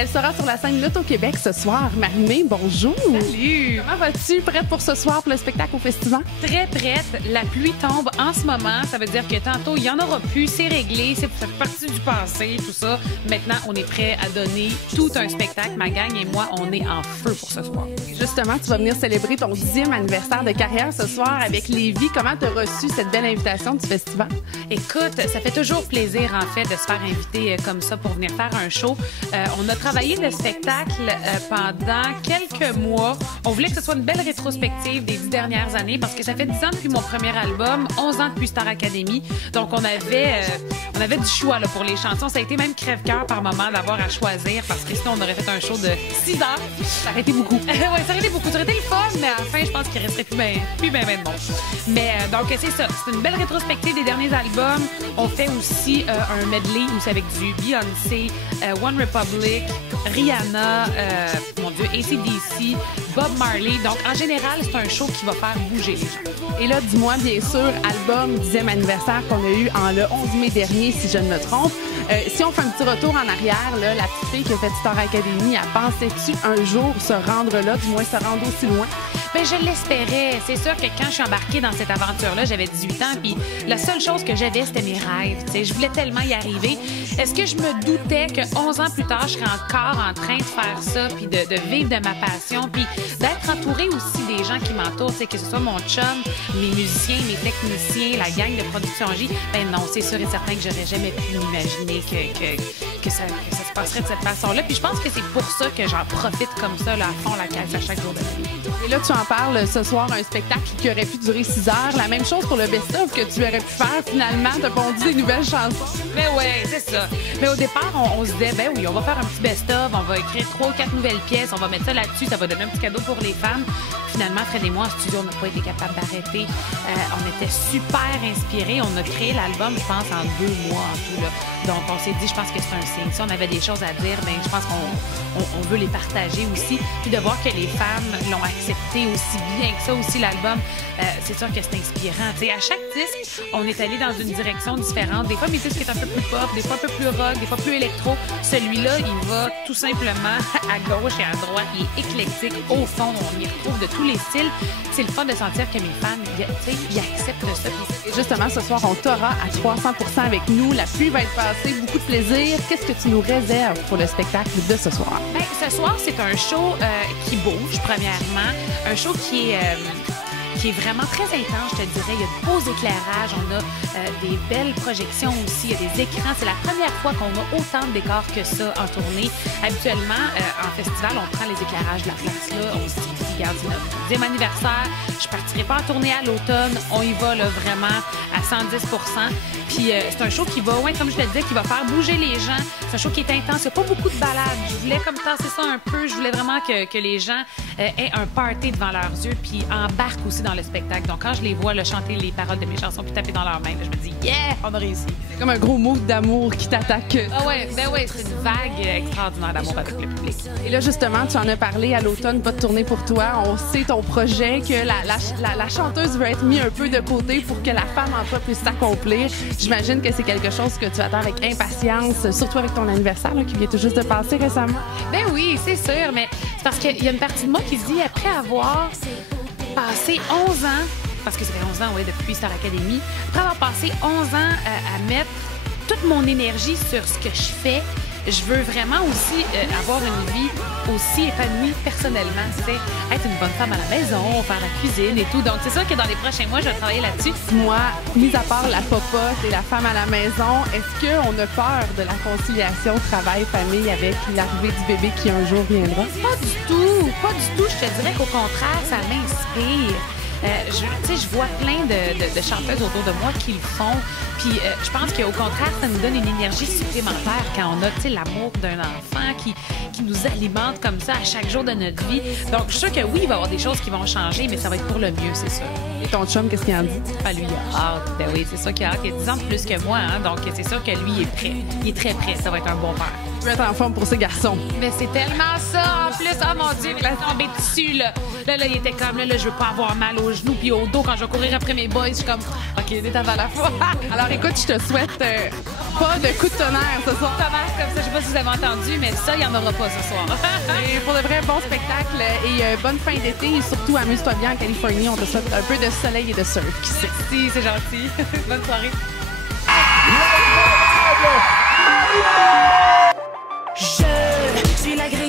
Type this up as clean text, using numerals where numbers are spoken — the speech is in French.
Elle sera sur la scène Loto-Québec ce soir. Marie-Mé, bonjour. Salut. Comment vas-tu? Prête pour ce soir pour le spectacle au festival? Très prête. La pluie tombe en ce moment. Ça veut dire que tantôt, il n'y en aura plus. C'est réglé. Ça fait partie du passé, tout ça. Maintenant, on est prêt à donner tout un spectacle. Ma gang et moi, on est en feu pour ce soir. Justement, tu vas venir célébrer ton 10e anniversaire de carrière ce soir avec Lévi. Comment tu as reçu cette belle invitation du festival? Écoute, ça fait toujours plaisir, en fait, de se faire inviter comme ça pour venir faire un show. On a travaillé le spectacle pendant quelques mois. On voulait que ce soit une belle rétrospective des 10 dernières années parce que ça fait 10 ans depuis mon premier album, 11 ans depuis Star Academy. Donc, on avait du choix là, pour les chansons. Ça a été même crève-cœur par moment d'avoir à choisir parce que sinon, on aurait fait un show de 6 heures. Ça aurait été beaucoup. Oui, ça aurait été beaucoup. Ça aurait été le fun, mais à la fin, je pense qu'il resterait plus bien de monde. Mais donc, c'est ça. C'est une belle rétrospective des derniers albums. On fait aussi un medley aussi avec du Beyoncé, One Republic, Rihanna, mon Dieu, AC/DC, Bob Marley. Donc, en général, c'est un show qui va faire bouger les gens. Et là, dis-moi, bien sûr, album 10e anniversaire qu'on a eu le 11 mai dernier, si je ne me trompe. Si on fait un petit retour en arrière, là, la petite fille qui a fait Star Academy, pensais-tu un jour se rendre là, du moins se rendre aussi loin? Bien, je l'espérais. C'est sûr que quand je suis embarquée dans cette aventure-là, j'avais 18 ans, puis la seule chose que j'avais, c'était mes rêves. T'sais, je voulais tellement y arriver. Est-ce que je me doutais que 11 ans plus tard, je serais encore en train de faire ça, puis de vivre de ma passion, puis d'être entourée aussi des gens qui m'entourent, que ce soit mon chum, mes musiciens, mes techniciens, la gang de production J? Ben non, c'est sûr et certain que j'aurais jamais pu m'imaginer que ça se passerait de cette façon-là. Puis je pense que c'est pour ça que j'en profite comme ça, là, à fond la caisse à chaque jour de la vie. Et là, tu en parles ce soir, un spectacle qui aurait pu durer 6 heures. La même chose pour le best-of que tu aurais pu faire. Finalement, t'as pondu des nouvelles chansons. Mais ouais, c'est ça. Mais au départ, on se disait, ben oui, on va faire un petit best-of, on va écrire 3 ou 4 nouvelles pièces, on va mettre ça là-dessus, ça va donner un petit cadeau pour les fans. Finalement, Fred et moi, en studio, on n'a pas été capable d'arrêter. On était super inspirés. On a créé l'album, je pense, en 2 mois en tout, là. Donc, on s'est dit, je pense que c'est un signe. Si on avait des choses à dire, ben je pense qu'on veut les partager aussi. Puis de voir que les fans l'ont accepté aussi bien que ça, aussi, l'album, c'est sûr que c'est inspirant. T'sais, à chaque disque, on est allé dans une direction différente. Des fois, mes disques sont un peu plus pop, des fois un peu plus rock, des fois plus électro. Celui-là, il va tout simplement à gauche et à droite. Il est éclectique. Au fond, on y retrouve de tous les styles. C'est le fun de sentir que mes fans, ils acceptent ça. Et justement, ce soir, on t'aura à 300 % avec nous. La pluie va être passée, beaucoup de plaisir. Qu'est-ce que tu nous réserves pour le spectacle de ce soir? Bien, ce soir, c'est un show qui bouge, premièrement. Un show qui est vraiment très intense, je te dirais. Il y a de beaux éclairages, on a des belles projections aussi, il y a des écrans. C'est la première fois qu'on a autant de décors que ça en tournée. Habituellement, en festival, on prend les éclairages de la place là, on se dit, regarde, c'est notre 10e anniversaire, je partirai pas en tournée à l'automne, on y va là, vraiment à 110 %. Puis c'est un show qui va, ouais, comme je te disais, qui va faire bouger les gens. C'est un show qui est intense, il n'y a pas beaucoup de balades. Je voulais comme tasser ça un peu, je voulais vraiment que les gens aient un party devant leurs yeux, puis embarquent aussi dans le spectacle. Donc, quand je les vois là, chanter les paroles de mes chansons puis taper dans leurs mains, là, je me dis, yeah, on a réussi. C'est comme un gros mood d'amour qui t'attaque. Ah ouais, ben ouais, c'est une vague extraordinaire d'amour avec le public. Et là, justement, tu en as parlé à l'automne, pas de tournée pour toi. On sait ton projet, que la chanteuse veut être mise un peu de côté pour que la femme en toi puisse s'accomplir. J'imagine que c'est quelque chose que tu attends avec impatience, surtout avec ton anniversaire là, qui vient tout juste de passer récemment. Ben oui, c'est sûr, mais c'est parce qu'il y a une partie de moi qui se dit, après avoir passé 11 ans, parce que ça fait 11 ans, oui, depuis Star Academy, après avoir passé 11 ans à mettre toute mon énergie sur ce que je fais, je veux vraiment aussi avoir une vie aussi épanouie personnellement. C'est être une bonne femme à la maison, faire la cuisine et tout. Donc, c'est sûr que dans les prochains mois, je vais travailler là-dessus. Moi, mis à part la popote et la femme à la maison, est-ce qu'on a peur de la conciliation travail-famille avec l'arrivée du bébé qui un jour viendra? Pas du tout. Pas du tout. Je te dirais qu'au contraire, ça m'inspire. Je vois plein de chanteuses autour de moi qui le font. Puis je pense qu'au contraire, ça nous donne une énergie supplémentaire quand on a l'amour d'un enfant qui nous alimente comme ça à chaque jour de notre vie. Donc, je suis sûre que oui, il va y avoir des choses qui vont changer, mais ça va être pour le mieux, c'est sûr. Et ton chum, qu'est-ce qu'il en dit? Ah, lui, il a hâte. Ben oui, c'est sûr qu'il a hâte. Il a 10 ans de plus que moi, hein, donc c'est sûr que lui, il est prêt. Il est très prêt. Ça va être un bon père. Tu veux être en forme pour ces garçons. Mais c'est tellement ça, en plus. Oh mon Dieu, il est tombé dessus, là. Là, il était comme, là, je veux pas avoir mal aux genoux puis au dos quand je vais courir après mes boys. Je suis comme, OK, une étape à la fois. Alors, écoute, je te souhaite pas de coup de tonnerre ce soir. Tonnerre comme ça, je sais pas si vous avez entendu, mais ça, il y en aura pas ce soir. Et pour de vrai, bon spectacle et bonne fin d'été. Et surtout, amuse-toi bien en Californie. On te souhaite un peu de soleil et de surf. Qui sait? Si, c'est gentil. Bonne soirée. Je suis la grille.